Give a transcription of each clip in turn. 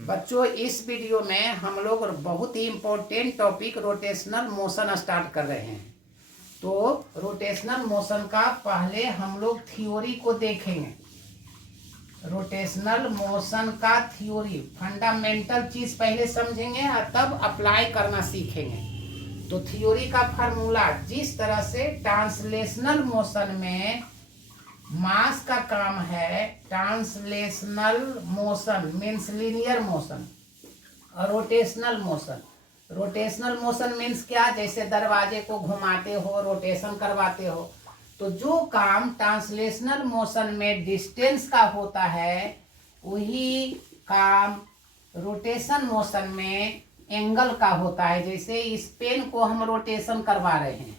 बच्चों, इस वीडियो में हम लोग बहुत ही important topic rotational motion start कर रहे हैं। तो रोटेशनल मोशन का पहले हम लोग थ्योरी को देखेंगे। रोटेशनल मोशन का थ्योरी फंडामेंटल चीज पहले समझेंगे और तब अप्लाई करना सीखेंगे। तो थ्योरी का फार्मूला, जिस तरह से ट्रांसलेशनल मोशन में मास का काम है, translational motion means linear motion, और रोटेशनल मोशन मीन्स क्या, जैसे दरवाजे को घुमाते हो, रोटेशन करवाते हो। तो जो काम ट्रांसलेशनल मोशन में डिस्टेंस का होता है, वही काम रोटेशन मोशन में एंगल का होता है। जैसे इस पेन को हम रोटेशन करवा रहे हैं,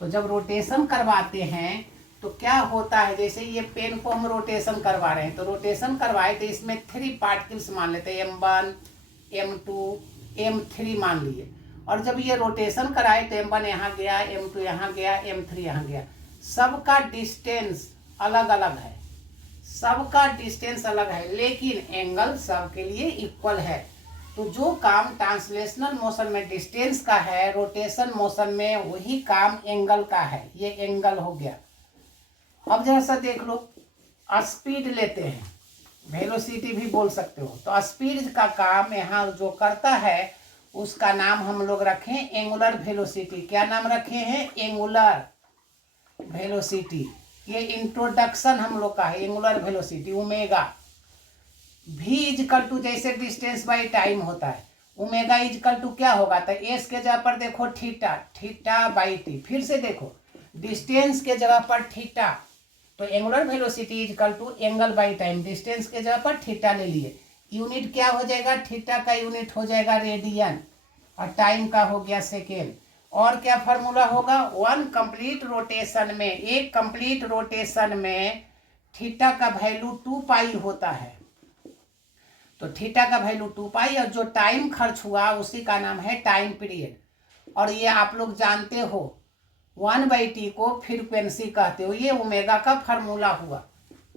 तो जब रोटेशन करवाते हैं तो क्या होता है, जैसे ये पेन को हम रोटेशन करवा रहे हैं, तो रोटेशन करवाए तो इसमें 3 पार्टिकल्स मान लेते हैं, M1, M2, M3 मान लिए। और जब ये रोटेशन कराए तो M1 यहाँ गया, M2 यहाँ गया, M3 यहाँ गया। सबका डिस्टेंस अलग अलग है, सबका डिस्टेंस अलग है, लेकिन एंगल सबके लिए इक्वल है। तो जो काम ट्रांसलेशनल मोशन में डिस्टेंस का है, रोटेशन मोशन में वही काम एंगल का है। ये एंगल हो गया। अब जैसा देख लो, स्पीड लेते हैं, वेलोसिटी भी बोल सकते हो। तो स्पीड का काम यहाँ जो करता है उसका नाम हम लोग रखें एंगुलर वेलोसिटी। क्या नाम रखे हैं? Angular velocity. ये इंट्रोडक्शन हम लोग का है, angular velocity. Omega v is equal to, जैसे डिस्टेंस बाई टाइम होता है, ओमेगा इजकल टू क्या होगा, तो एस के जगह पर देखो थीटा, थीटा बाई टी। फिर से देखो, डिस्टेंस के जगह पर थीटा, तो angular velocity is equal to angle by time. Distance के जगह पर थीटा ले लिए, यूनिट क्या हो जाएगा, थीटा का यूनिट हो जाएगा रेडियन, और टाइम का हो गया सेकेंड। और क्या फार्मूला होगा, 1 कंप्लीट रोटेशन में, एक कंप्लीट रोटेशन में थीटा का वैल्यू 2 पाई होता है। तो थीटा का वैल्यू 2 पाई, और जो टाइम खर्च हुआ उसी का नाम है टाइम पीरियड। और ये आप लोग जानते हो 1/t को फ्रीक्वेंसी कहते हो। ये ओमेगा का फार्मूला हुआ।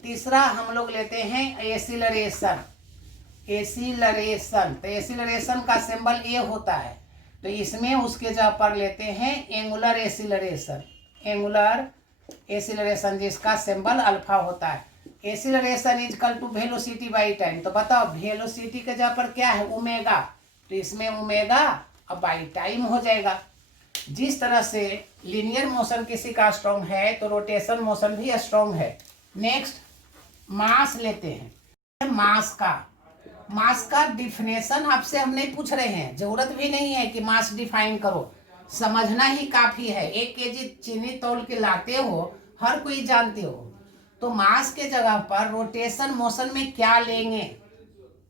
तीसरा हम लोग लेते हैं एसिलरेशन। एसिलरेशन, तो एसिलरेशन का सिंबल ए होता है, तो इसमें उसके जगह पर लेते हैं एंगुलर एसिलरेशन। एंगुलर एसिलरेशन जिसका सिंबल अल्फा होता है। Acceleration is equal to velocity by time. तो बताओ, वेलोसिटी के जगह पर क्या है, ओमेगा, तो इसमें ओमेगा और बाई टाइम हो जाएगा। जिस तरह से लीनियर मोशन किसी का स्ट्रॉन्ग है, तो रोटेशन मोशन भी स्ट्रॉन्ग है। नेक्स्ट मास लेते हैं। मास का डिफिनेशन आपसे हम नहीं पूछ रहे हैं, जरूरत भी नहीं है कि मास डिफाइन करो, समझना ही काफी है। 1 केजी चीनी तौल के लाते हो, हर कोई जानते हो। तो मास के जगह पर रोटेशन मोशन में क्या लेंगे,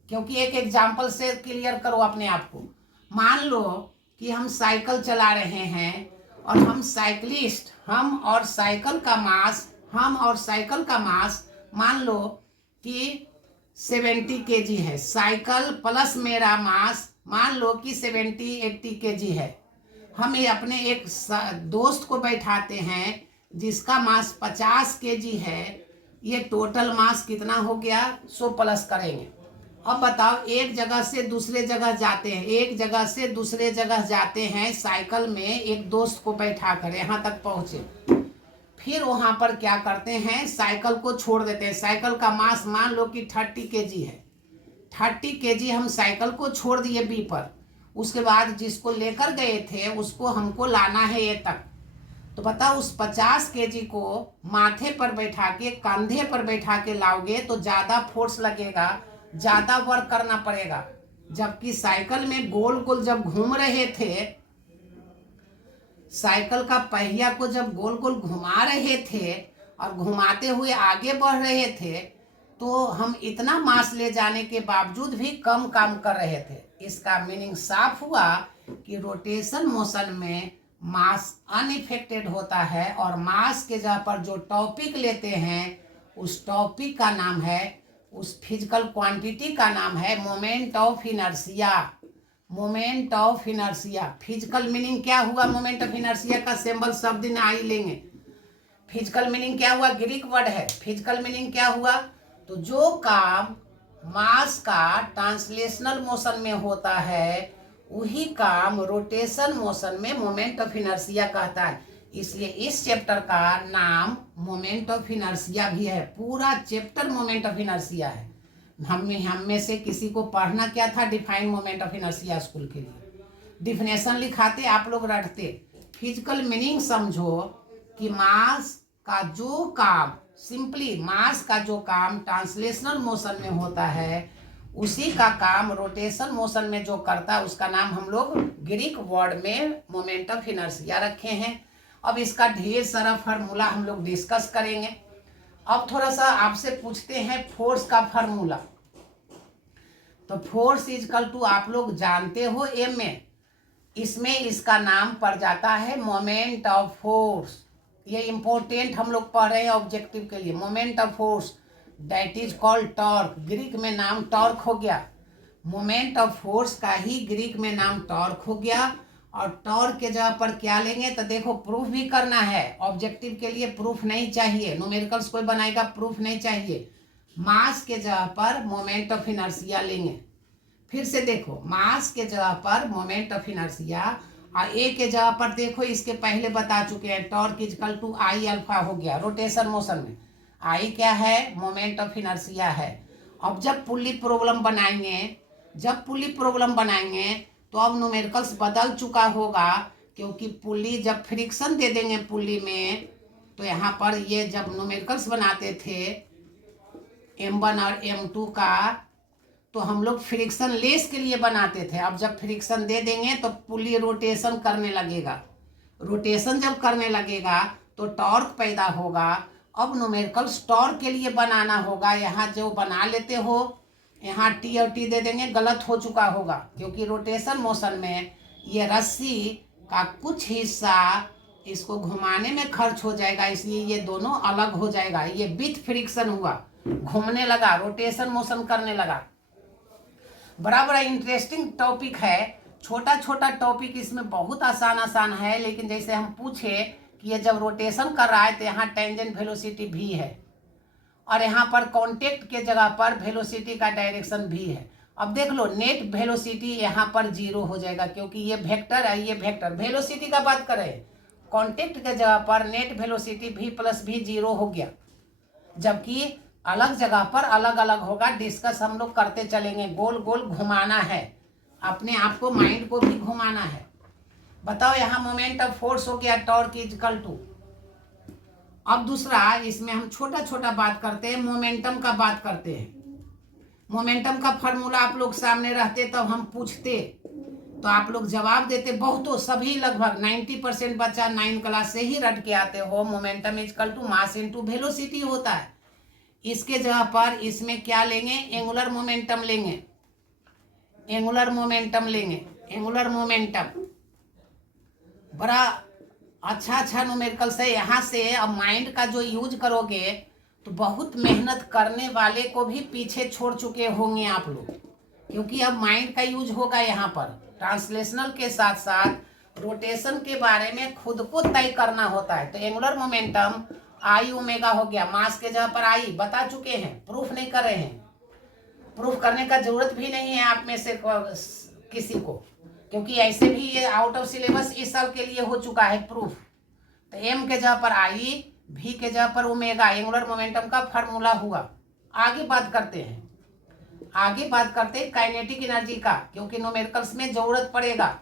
क्योंकि एक एग्जाम्पल से क्लियर करो अपने आप को। मान लो कि हम साइकिल चला रहे हैं, और हम साइकिलिस्ट, हम और साइकिल का मास मान लो कि 70 केजी है। साइकिल प्लस मेरा मास मान लो कि 70-80 केजी है। हम ये अपने एक दोस्त को बैठाते हैं जिसका मास 50 केजी है। ये टोटल मास कितना हो गया, 100 प्लस करेंगे। अब बताओ, एक जगह से दूसरे जगह जाते हैं साइकिल में, एक दोस्त को बैठा कर यहाँ तक पहुँचे। फिर वहाँ पर क्या करते हैं, साइकिल को छोड़ देते हैं। साइकिल का मास मान लो कि 30 केजी है। 30 केजी हम साइकिल को छोड़ दिए बी पर। उसके बाद जिसको लेकर गए थे उसको हमको लाना है ए तक। तो बताओ, उस 50 केजी को माथे पर बैठा के, कंधे पर बैठा के लाओगे तो ज़्यादा फोर्स लगेगा, ज़्यादा वर्क करना पड़ेगा। जबकि साइकिल में गोल गोल जब घूम रहे थे, साइकिल का पहिया को जब गोल गोल घुमा रहे थे और घुमाते हुए आगे बढ़ रहे थे, तो हम इतना मास ले जाने के बावजूद भी कम काम कर रहे थे। इसका मीनिंग साफ हुआ कि रोटेशन मोशन में मास अनइफेक्टेड होता है, और मास के जगह पर जो टॉपिक लेते हैं उस टॉपिक का नाम है, उस फिजिकल क्वांटिटी का नाम है moment of inertia. Moment of inertia, physical meaning क्या हुआ मोमेंट ऑफ इनर्शिया का, सिंबल सब दिन आ ही लेंगे। फिजिकल मीनिंग क्या हुआ, ग्रीक वर्ड है, फिजिकल मीनिंग क्या हुआ, तो जो काम मास का ट्रांसलेशनल मोशन में होता है वही काम रोटेशन मोशन में मोमेंट ऑफ इनर्शिया कहता है। इसलिए इस चैप्टर का नाम मोमेंट ऑफ इनर्शिया भी है, पूरा चैप्टर मोमेंट ऑफ इनर्शिया है। हम में से किसी को पढ़ना क्या था, define moment of inertia school के लिए डिफिनेशन लिखाते, आप लोग रटते। फिजिकल मीनिंग समझो कि मास का जो काम, सिंपली मास का जो काम ट्रांसलेशनल मोशन में होता है उसी का काम रोटेशन मोशन में जो करता है उसका नाम हम लोग ग्रीक वर्ड में मोमेंट ऑफ इनर्शिया रखे हैं। अब इसका ढेर सारा फार्मूला हम लोग डिस्कस करेंगे। अब थोड़ा सा आपसे पूछते हैं फोर्स का फार्मूला। तो फोर्स इजकल टू आप लोग जानते हो एम में, इसमें इसका नाम पड़ जाता है मोमेंट ऑफ फोर्स। ये इंपॉर्टेंट हम लोग पढ़ रहे हैं ऑब्जेक्टिव के लिए। Moment of force that is called torque, Greek में नाम टॉर्क हो गया। मोमेंट ऑफ फोर्स का ही ग्रीक में नाम टॉर्क हो गया। और टॉर्क के जगह पर क्या लेंगे, तो देखो प्रूफ भी करना है, ऑब्जेक्टिव के लिए प्रूफ नहीं चाहिए, न्यूमेरिकल्स कोई बनाएगा प्रूफ नहीं चाहिए। मास के जगह पर मोमेंट ऑफ इनर्शिया लेंगे। फिर से देखो, मास के जगह पर मोमेंट ऑफ इनर्शिया और ए के जगह पर देखो, इसके पहले बता चुके हैं, torque is equal to I alpha हो गया रोटेशन मोशन में। आई क्या है, मोमेंट ऑफ इनर्शिया है। अब जब पुल्ली प्रॉब्लम बनाएंगे, तो अब न्यूमेरिकल्स बदल चुका होगा, क्योंकि पुल्ली जब फ्रिक्शन दे देंगे पुल्ली में, तो यहाँ पर ये जब न्यूमेरिकल्स बनाते थे M1 और M2 का, तो हम लोग फ्रिक्शन लेस के लिए बनाते थे। अब जब फ्रिक्शन दे देंगे तो पुल्ली रोटेशन करने लगेगा। रोटेशन जब करने लगेगा तो टॉर्क पैदा होगा। अब न्यूमेरिकल्स टॉर्क के लिए बनाना होगा। यहाँ जो बना लेते हो, यहाँ टी और टी दे देंगे, गलत हो चुका होगा, क्योंकि रोटेशन मोशन में ये रस्सी का कुछ हिस्सा इसको घुमाने में खर्च हो जाएगा, इसलिए ये दोनों अलग हो जाएगा। ये विथ फ्रिक्शन हुआ, घूमने लगा, रोटेशन मोशन करने लगा। बड़ा बड़ा इंटरेस्टिंग टॉपिक है, छोटा छोटा टॉपिक इसमें बहुत आसान है। लेकिन जैसे हम पूछे कि ये जब रोटेशन कर रहा है तो यहाँ टेंजेंट वेलोसिटी भी है, और यहाँ पर कांटेक्ट के जगह पर वेलोसिटी का डायरेक्शन भी है। अब देख लो, नेट वेलोसिटी यहाँ पर 0 हो जाएगा, क्योंकि ये वेक्टर है, ये वेक्टर। वेलोसिटी का बात करें, कांटेक्ट के जगह पर नेट वेलोसिटी v प्लस भी 0 हो गया, जबकि अलग जगह पर अलग अलग होगा। डिस्कस हम लोग करते चलेंगे, गोल गोल घुमाना है, अपने आप को, माइंड को भी घुमाना है। बताओ, यहाँ मोमेंट ऑफ फोर्स हो गया टॉर्क इजकल टू। अब दूसरा, इसमें हम छोटा छोटा बात करते हैं, मोमेंटम का बात करते हैं। मोमेंटम का फार्मूला आप लोग सामने रहते तब हम पूछते तो आप लोग जवाब देते, बहुतों, सभी लगभग 90% बच्चा 9 क्लास से ही रट के आते हो। Momentum is equal to mass into velocity होता है। इसके जगह पर इसमें क्या लेंगे, एंगुलर मोमेंटम लेंगे, एंगुलर मोमेंटम लेंगे, एंगुलर मोमेंटम। बड़ा अच्छा न्यूमेरिकल्स है। यहाँ से अब माइंड का जो यूज करोगे तो बहुत मेहनत करने वाले को भी पीछे छोड़ चुके होंगे आप लोग, क्योंकि अब माइंड का यूज होगा यहाँ पर। ट्रांसलेशनल के साथ साथ रोटेशन के बारे में खुद को तय करना होता है। तो एंगुलर मोमेंटम आई ओमेगा हो गया, मास के जगह पर आई बता चुके हैं, प्रूफ नहीं कर रहे हैं। प्रूफ करने का जरूरत भी नहीं है आप में से किसी को, क्योंकि ऐसे भी ये आउट ऑफ सिलेबस इस साल के लिए हो चुका है प्रूफ। तो एम के जगह पर आई, भी के जगह पर ओमेगा, एंगुलर मोमेंटम का फार्मूला हुआ। आगे बात करते हैं, काइनेटिक एनर्जी का, क्योंकि न्यूमेरिकल्स में जरूरत पड़ेगा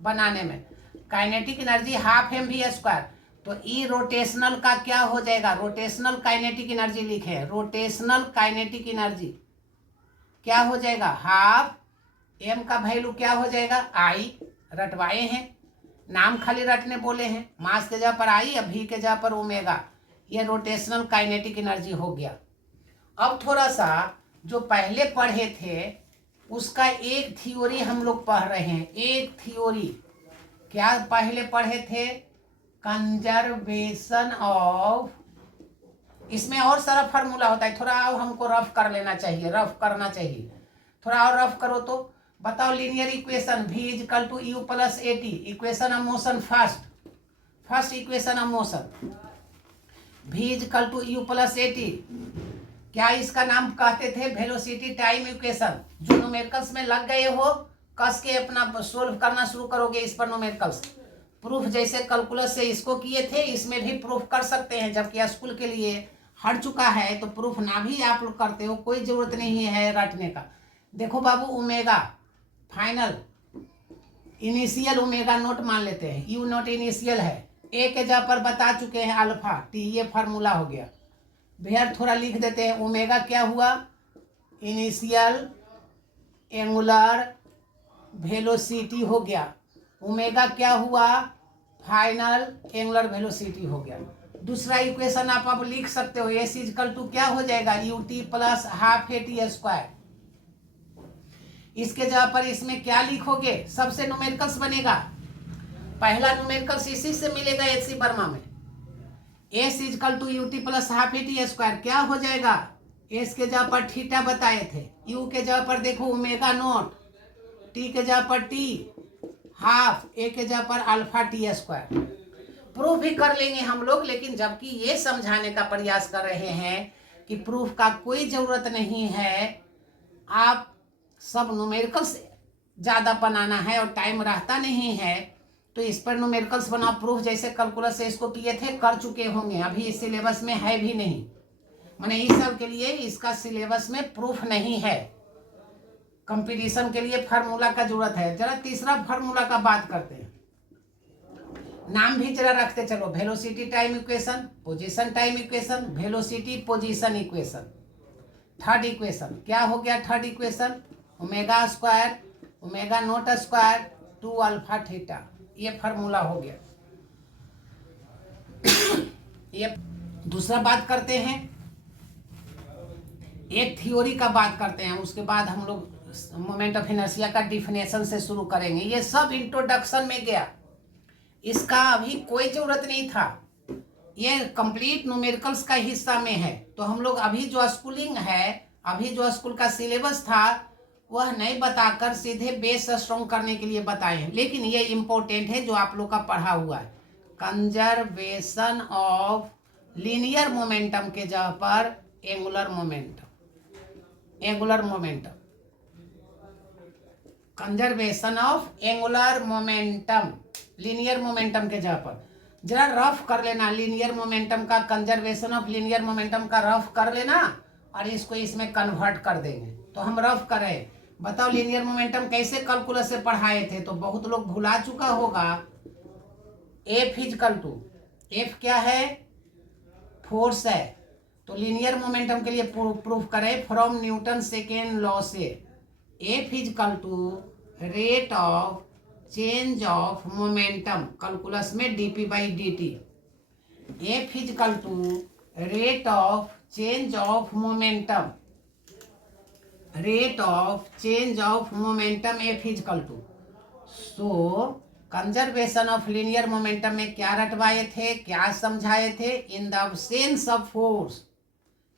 बनाने में। Kinetic energy half mv²। तो ई रोटेशनल का क्या हो जाएगा, रोटेशनल काइनेटिक एनर्जी लिखे, रोटेशनल काइनेटिक एनर्जी क्या हो जाएगा, हाफ एम का वैल्यू क्या हो जाएगा, आई। रटवाए हैं, नाम खाली रटने बोले हैं। मास के जगह पर आई, अभी के जगह पर ओमेगा, ये रोटेशनल काइनेटिक एनर्जी हो गया। अब थोड़ा सा जो पहले पढ़े थे उसका एक थ्योरी हम लोग पढ़ रहे हैं। एक थ्योरी क्या पहले पढ़े थे, कंजर्वेशन ऑफ, इसमें और सारा फार्मूला होता है, थोड़ा हमको रफ कर लेना चाहिए, रफ करना चाहिए। थोड़ा और रफ करो तो बताओ, linear equation v is equal to u plus at, equation of motion first equation of motion. v equal to u plus A T. क्या इसका नाम कहते थे वेलोसिटी टाइम इक्वेशन। जो न्यूमेरिकल्स में लग गए हो कस के अपना सोल्व करना शुरू करोगे इस पर न्यूमेरिकल्स। प्रूफ जैसे कैलकुलस से इसको किए थे इसमें भी प्रूफ कर सकते हैं, जबकि स्कूल के लिए हट चुका है तो प्रूफ ना भी आप लोग करते हो, कोई जरूरत नहीं है रटने का। देखो बाबू, omega final initial omega naught मान लेते हैं, यू नोट इनिशियल है, ए के जगह पर बता चुके हैं अल्फा टी, ये फार्मूला हो गया। भैया थोड़ा लिख देते हैं, ओमेगा क्या हुआ, इनिशियल एंगुलर वेलोसिटी हो गया। ओमेगा क्या हुआ, फाइनल एंगुलर वेलोसिटी हो गया। दूसरा इक्वेशन आप अब लिख सकते हो, एस इक्वल टू क्या हो जाएगा, you T plus half A T square. इसके जगह पर इसमें क्या लिखोगे, सबसे न्यूमेरिकल्स बनेगा, पहला न्यूमेरिकल्स इसी से मिलेगा एच सी वर्मा में। S equal to U T plus half A T square क्या हो जाएगा, एस के जगह पर थीटा बताए थे, यू के जगह पर देखो ओमेगा नोट, टी के जगह पर टी हाफ, ए के जगह पर अल्फा टी स्क्वायर। प्रूफ भी कर लेंगे हम लोग, लेकिन जबकि ये समझाने का प्रयास कर रहे हैं कि प्रूफ का कोई जरूरत नहीं है, आप सब न्यूमेरिकल्स ज़्यादा बनाना है और टाइम रहता नहीं है तो इस पर न्यूमेरिकल्स बनाओ। प्रूफ जैसे कैलकुलस से इसको किए थे कर चुके होंगे, अभी इस सिलेबस में है भी नहीं, माने इस सब के लिए इसका सिलेबस में प्रूफ नहीं है। कंपटीशन के लिए फार्मूला का जरूरत है। जरा तीसरा फार्मूला का बात करते हैं, नाम भी जरा रखते चलो, velocity time equation, position time equation, velocity position equation. Third equation क्या हो गया, third equation omega square omega naught square two alpha theta, ये फार्मूला हो गया। ये दूसरा बात करते हैं, एक थ्योरी का बात करते हैं, उसके बाद हम लोग मोमेंट ऑफ इनर्शिया का डिफिनेशन से शुरू करेंगे। ये सब इंट्रोडक्शन में गया, इसका अभी कोई जरूरत नहीं था, ये कंप्लीट न्यूमेरिकल्स का हिस्सा में है। तो हम लोग अभी जो स्कूलिंग है, अभी जो स्कूल का सिलेबस था वह नहीं बताकर सीधे बेस स्ट्रॉन्ग करने के लिए बताए हैं, लेकिन ये इम्पोर्टेंट है जो आप लोग का पढ़ा हुआ है। कंजर्वेशन ऑफ लीनियर मोमेंटम के जगह पर angular momentum, angular momentum, conservation of angular momentum linear momentum के जगह पर। जरा रफ कर लेना लीनियर मोमेंटम का, कंजर्वेशन ऑफ लीनियर मोमेंटम का रफ कर लेना और इसको इसमें कन्वर्ट कर देंगे। तो हम रफ करें, बताओ लीनियर मोमेंटम कैसे कैलकुलस से पढ़ाए थे, तो बहुत लोग भुला चुका होगा। एफ इक्वल टू, एफ क्या है, फोर्स है, तो लीनियर मोमेंटम के लिए प्रूफ करें फ्रॉम न्यूटन सेकेंड लॉ से। F equal to rate of change of momentum, calculus में dp by D t. F equal to rate of change of momentum, rate of change of momentum F equal to. So conservation of linear momentum में क्या रटवाए थे, क्या समझाए थे, in the absence of force,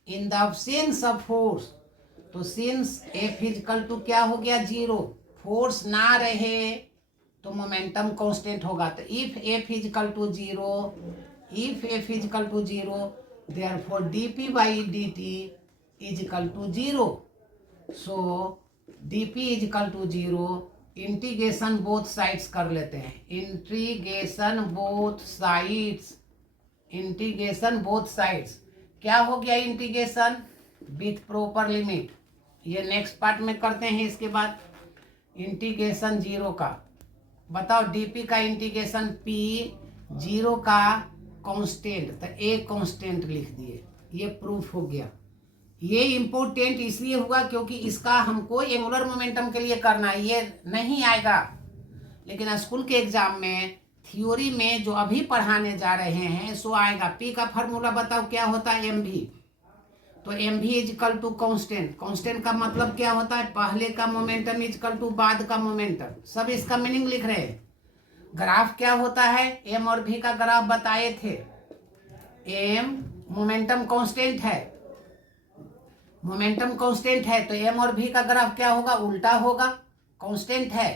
in the absence of force, तो since F equal to क्या हो गया, जीरो, फोर्स ना रहे तो मोमेंटम कांस्टेंट होगा। तो if F equal to zero, if F equal to zero, therefore DP by D T is equal to zero. So DP is equal to zero, integration both sides कर लेते हैं, integration both sides, integration both sides क्या हो गया, integration with proper limit, ये next part में करते हैं। इसके बाद इंटीग्रेशन जीरो का बताओ, डीपी का इंटीग्रेशन पी, जीरो का कांस्टेंट, तो ए कांस्टेंट लिख दिए, ये प्रूफ हो गया। ये इम्पोर्टेंट इसलिए हुआ क्योंकि इसका हमको एंगुलर मोमेंटम के लिए करना है, ये नहीं आएगा, लेकिन स्कूल के एग्जाम में थ्योरी में जो अभी पढ़ाने जा रहे हैं सो आएगा। पी का फार्मूला बताओ क्या होता है, एम भी, तो एम भी is equal to constant, constant का मतलब क्या होता है, पहले का मोमेंटम इज इक्वल टू बाद का मोमेंटम, सब इसका मीनिंग लिख रहे हैं। ग्राफ क्या होता है, एम और भी का ग्राफ बताए थे, एम मोमेंटम कांस्टेंट है, मोमेंटम कांस्टेंट है तो एम और भी का ग्राफ क्या होगा, उल्टा होगा, कांस्टेंट है।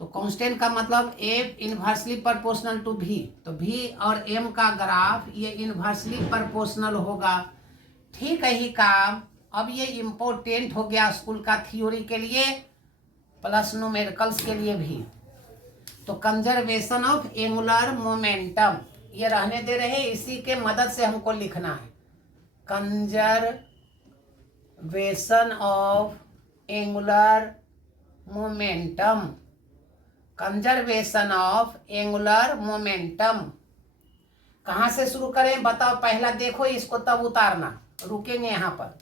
तो कांस्टेंट का मतलब एफ इनवर्सली प्रोपोर्शनल टू भी, तो भी और एम का ग्राफ ये इनवर्सली प्रोपोर्शनल होगा। ठीक है ही काम। अब ये इम्पोर्टेंट हो गया स्कूल का थ्योरी के लिए प्लस न्यूमेरिकल्स के लिए भी। तो कंजर्वेशन ऑफ एंगुलर मोमेंटम ये रहने दे रहे, इसी के मदद से हमको लिखना है। Conservation of angular momentum, conservation of angular momentum. कहाँ से शुरू करें बताओ, पहला देखो इसको तब उतारना, रुकेंगे यहाँ पर।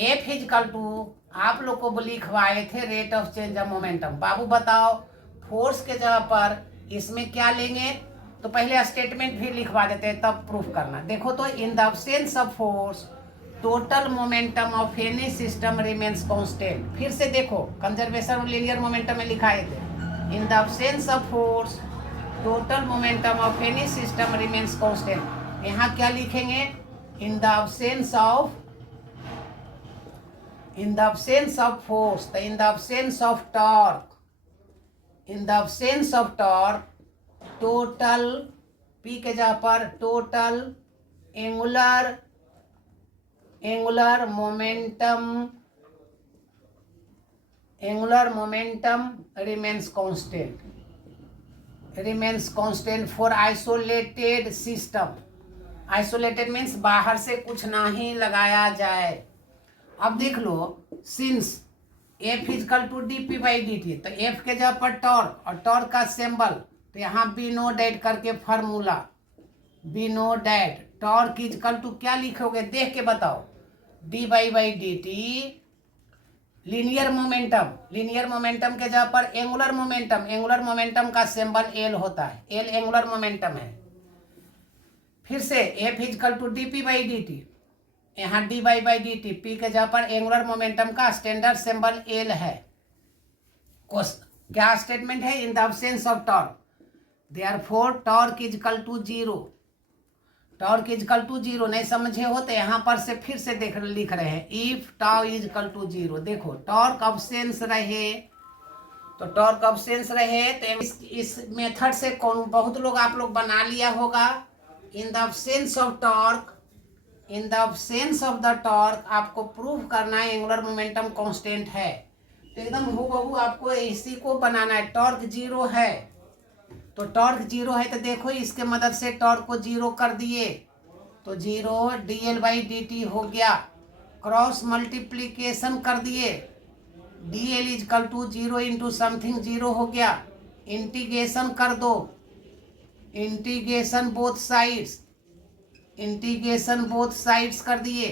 एफ इजकल टू आप लोग को लिखवाए थे rate of change of momentum. बाबू बताओ फोर्स के जगह पर इसमें क्या लेंगे, तो पहले स्टेटमेंट भी लिखवा देते हैं तब प्रूफ करना। देखो तो in the absence of force total momentum of any system remains constant. फिर से देखो कंजर्वेशन ऑफ लीनियर मोमेंटम में लिखाए थे in the absence of force total momentum of any system remains constant. यहाँ क्या लिखेंगे, in the absence of force, तो in the absence of torque, in the absence of torque total p के जगह पर total angular momentum remains constant for isolated system. Isolated means बाहर से कुछ नहीं लगाया जाए। अब देख लो since F equal to d p by D t, तो एफ के जगह पर टॉर्क और टॉर्क का सिंबल, तो यहाँ बी नो डैट करके formula be know that torque is equal to क्या लिखोगे देख के बताओ, d by D t linear momentum के जगह पर एंगुलर मोमेंटम का सिंबल एल होता है, एल एंगुलर मोमेंटम है। फिर से F equal to d p by D t, यहाँ d by D t, p के जगह पर एंगुलर मोमेंटम का स्टैंडर्ड सिंबल एल है। क्या स्टेटमेंट है, इन the absence of torque therefore torque is equal to zero, torque is equal to zero. नहीं समझे हो तो यहाँ पर से फिर से लिख रहे हैं if tau is equal to zero. देखो टॉर्क अब्सेंस रहे, तो टॉर्क अब्सेंस रहे तो इस मेथड से कौन बहुत लोग आप लोग बना लिया होगा। इन the absence of torque, in the absence of the torque आपको प्रूव करना है एंगुलर मोमेंटम कांस्टेंट है। तो एकदम हूबहू आपको इसी को बनाना है। टॉर्क जीरो है, तो टॉर्क जीरो है तो देखो इसके मदद से टॉर्क को जीरो कर दिए, तो zero D L by D T हो गया। क्रॉस मल्टीप्लीकेशन कर दिए, D L is equal to zero into something zero हो गया। इंटीग्रेशन कर दो, इंटीग्रेशन बोथ साइड्स कर दिए,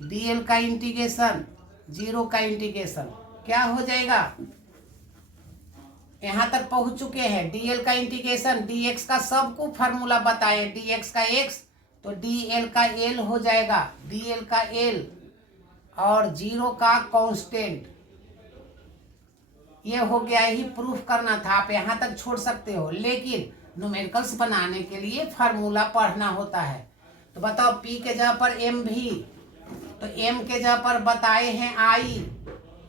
डी एल का इंटीग्रेशन जीरो का इंटीग्रेशन क्या हो जाएगा, यहाँ तक पहुंच चुके हैं। डीएल का इंटीग्रेशन, डीएक्स का सबको फार्मूला बताए, डीएक्स का एक्स तो डीएल का एल हो जाएगा, डीएल का एल और जीरो का कांस्टेंट। ये हो गया, यही प्रूफ करना था। आप यहाँ तक छोड़ सकते हो, लेकिन न्यूमेरिकल्स बनाने के लिए फार्मूला पढ़ना होता है। तो बताओ पी के जगह पर एम भी, तो एम के जगह पर बताए हैं आई,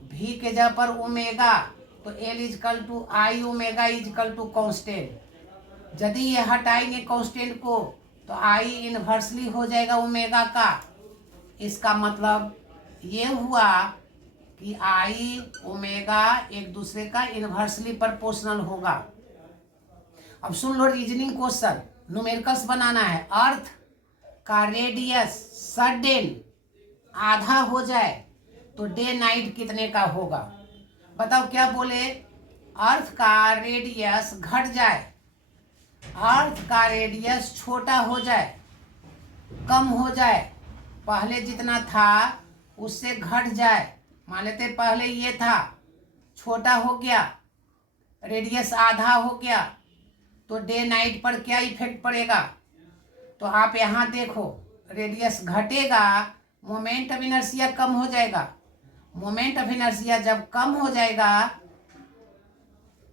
भी के जगह पर ओमेगा, तो L is equal to I omega is equal to constant. यदि ये हटाएंगे कांस्टेंट को तो आई इनवर्सली हो जाएगा ओमेगा का। इसका मतलब ये हुआ कि आई ओमेगा एक दूसरे का इनवर्सली प्रोपोर्शनल होगा। अब सुन लो रीजनिंग क्वेश्चन, न्यूमेरिकल्स बनाना है। अर्थ का रेडियस सडन आधा हो जाए तो डे नाइट कितने का होगा। बताओ क्या बोले, अर्थ का रेडियस घट जाए, अर्थ का रेडियस छोटा हो जाए, कम हो जाए, पहले जितना था उससे घट जाए। मान लेते पहले ये था, छोटा हो गया, रेडियस आधा हो गया, तो डे नाइट पर क्या इफेक्ट पड़ेगा। तो आप यहाँ देखो रेडियस घटेगा, मोमेंट ऑफ इनर्शिया कम हो जाएगा। मोमेंट ऑफ इनर्शिया जब कम हो जाएगा,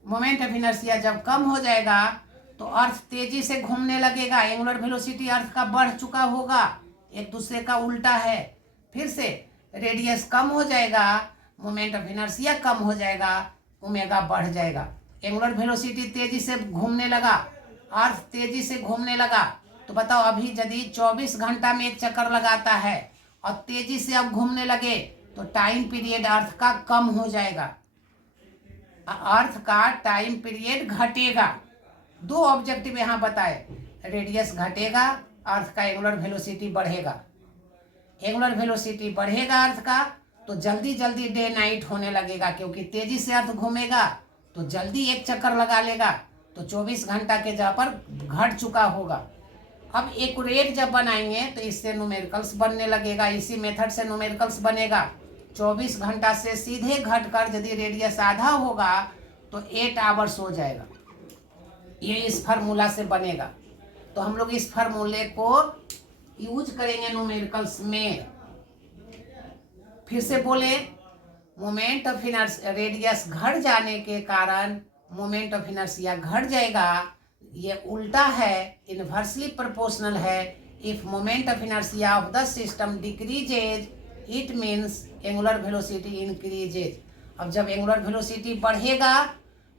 मोमेंट ऑफ इनर्शिया जब कम हो जाएगा तो अर्थ तेजी से घूमने लगेगा। एंगुलर वेलोसिटी अर्थ का बढ़ चुका होगा, एक दूसरे का उल्टा है। फिर से रेडियस कम हो जाएगा, मोमेंट ऑफ इनर्शिया कम हो जाएगा, ओमेगा बढ़ जाएगा। एंगुलर वेलोसिटी तेजी से घूमने लगा, अर्थ तेजी से घूमने लगा, तो बताओ अभी यदि 24 घंटा में एक चक्कर लगाता है और तेजी से अब घूमने लगे तो टाइम पीरियड अर्थ का कम हो जाएगा, अर्थ का टाइम पीरियड घटेगा। दो ऑब्जेक्टिव यहाँ बताए, रेडियस घटेगा, अर्थ का एंगुलर वेलोसिटी बढ़ेगा। एंगुलर वेलोसिटी बढ़ेगा अर्थ का तो जल्दी जल्दी डे नाइट होने लगेगा, क्योंकि तेजी से अर्थ घूमेगा तो जल्दी एक चक्कर लगा लेगा, तो 24 घंटा के जगह पर घट चुका होगा। अब एक्यूरेट जब बनाएंगे तो इससे न्यूमेरिकल्स बनने लगेगा, इसी मेथड से न्यूमेरिकल्स बनेगा। 24 घंटा से सीधे घटकर यदि रेडियस आधा होगा तो 8 आवर्स हो जाएगा, ये इस फार्मूला से बनेगा। तो हम लोग इस फार्मूले को यूज करेंगे न्यूमेरिकल्स में। फिर से बोले, मोमेंट ऑफ इनर्शिया, रेडियस घट जाने के कारण मोमेंट ऑफ इनर्शिया घट जाएगा, ये उल्टा है, इनवर्सली प्रोपोर्शनल है। If moment of inertia of the system decreases it means angular velocity increases. अब जब एंगुलर वेलोसिटी बढ़ेगा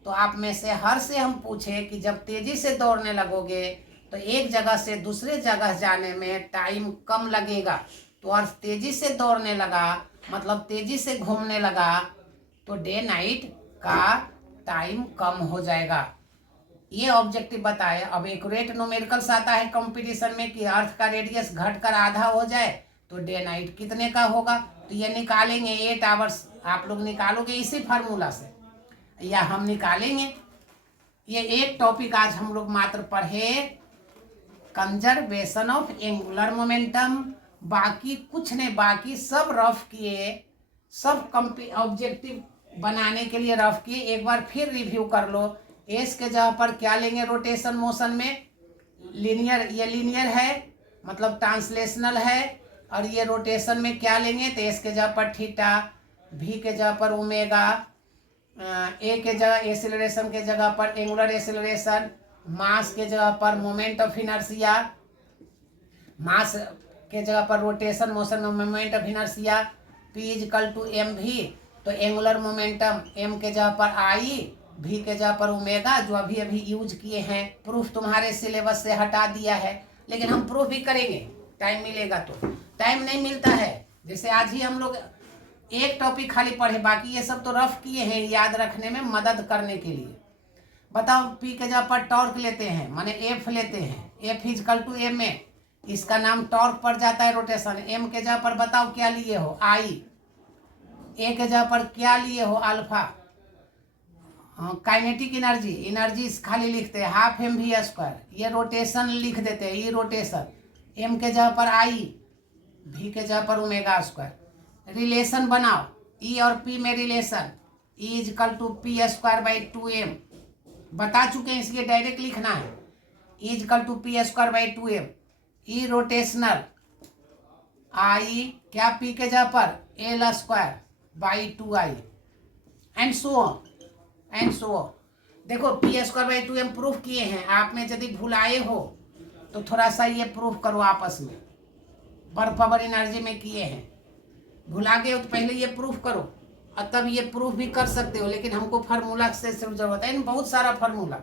तो आप में से हर से हम पूछे कि जब तेजी से दौड़ने लगोगे तो एक जगह से दूसरे जगह जाने में टाइम कम लगेगा, तो अर्थ तेजी से दौड़ने लगा मतलब तेजी से घूमने लगा तो डे नाइट का टाइम कम हो जाएगा। ये ऑब्जेक्टिव बताए। अब एक्यूरेट न्यूमेरिकल्स आता है कंपटीशन में कि अर्थ का रेडियस घटकर आधा हो जाए तो डे नाइट कितने का होगा, तो ये निकालेंगे 8 आवर्स। आप लोग निकालोगे इसी फार्मूला से या हम निकालेंगे। ये एक टॉपिक आज हम लोग मात्र पढ़े, कंजर्वेशन ऑफ एंगुलर मोमेंटम। बाकी कुछ नहीं, बाकी सब रफ किए, सब ऑब्जेक्टिव बनाने के लिए रफ किए। एक बार फिर रिव्यू कर लो। एस के जगह पर क्या लेंगे रोटेशन मोशन में, लीनियर, ये लीनियर है मतलब ट्रांसलेशनल है। और ये रोटेशन में क्या लेंगे तो एस के जगह पर थीटा, भी के जगह पर ओमेगा, ए के जगह एक्सेलरेशन के जगह पर एंगुलर एक्सेलरेशन, मास के जगह पर मोमेंट ऑफ इनर्शिया, मास के जगह पर रोटेशन मोशन में moment of inertia, P is equal to M भी, तो एंगुलर मोमेंटम एम के जगह पर आई, भी के जगह पर ओमेगा, जो अभी अभी यूज किए हैं। प्रूफ तुम्हारे सिलेबस से हटा दिया है, लेकिन हम प्रूफ भी करेंगे, टाइम मिलेगा तो। टाइम नहीं मिलता है, जैसे आज ही हम लोग एक टॉपिक खाली पढ़े, बाकी ये सब तो रफ किए हैं याद रखने में मदद करने के लिए। बताओ, पी के जगह पर टॉर्क लेते हैं माने एफ लेते हैं, एफ इजकल टू एम में, इसका नाम टॉर्क पड़ जाता है रोटेशन। एम के जगह पर बताओ क्या लिए हो, आई। ए के जगह पर क्या लिए हो, अल्फा। काइनेटिक एनर्जी, एनर्जी खाली लिखते हैं हाफ एम वी स्क्वायर, ये रोटेशन लिख देते हैं, ये रोटेशन। एम के जगह पर आई, भी के जगह पर ओमेगा स्क्वायर। रिलेशन बनाओ, ई और पी में relation, E equal to p square by 2m, बता चुके हैं, इसलिए डायरेक्ट लिखना है, E equal to p square by 2m। E rotational, I क्या पी के जगह पर L square by 2i and so on and so on. देखो p square by 2m proof किए हैं, आप में यदि भुलाए हो तो थोड़ा सा ये प्रूफ करो आपस में, पर पावर एनर्जी में किए हैं, भुला गए हो तो पहले ये प्रूफ करो और तब ये प्रूफ भी कर सकते हो, लेकिन हमको फार्मूला से सिर्फ जरूरत है, बहुत सारा फार्मूला।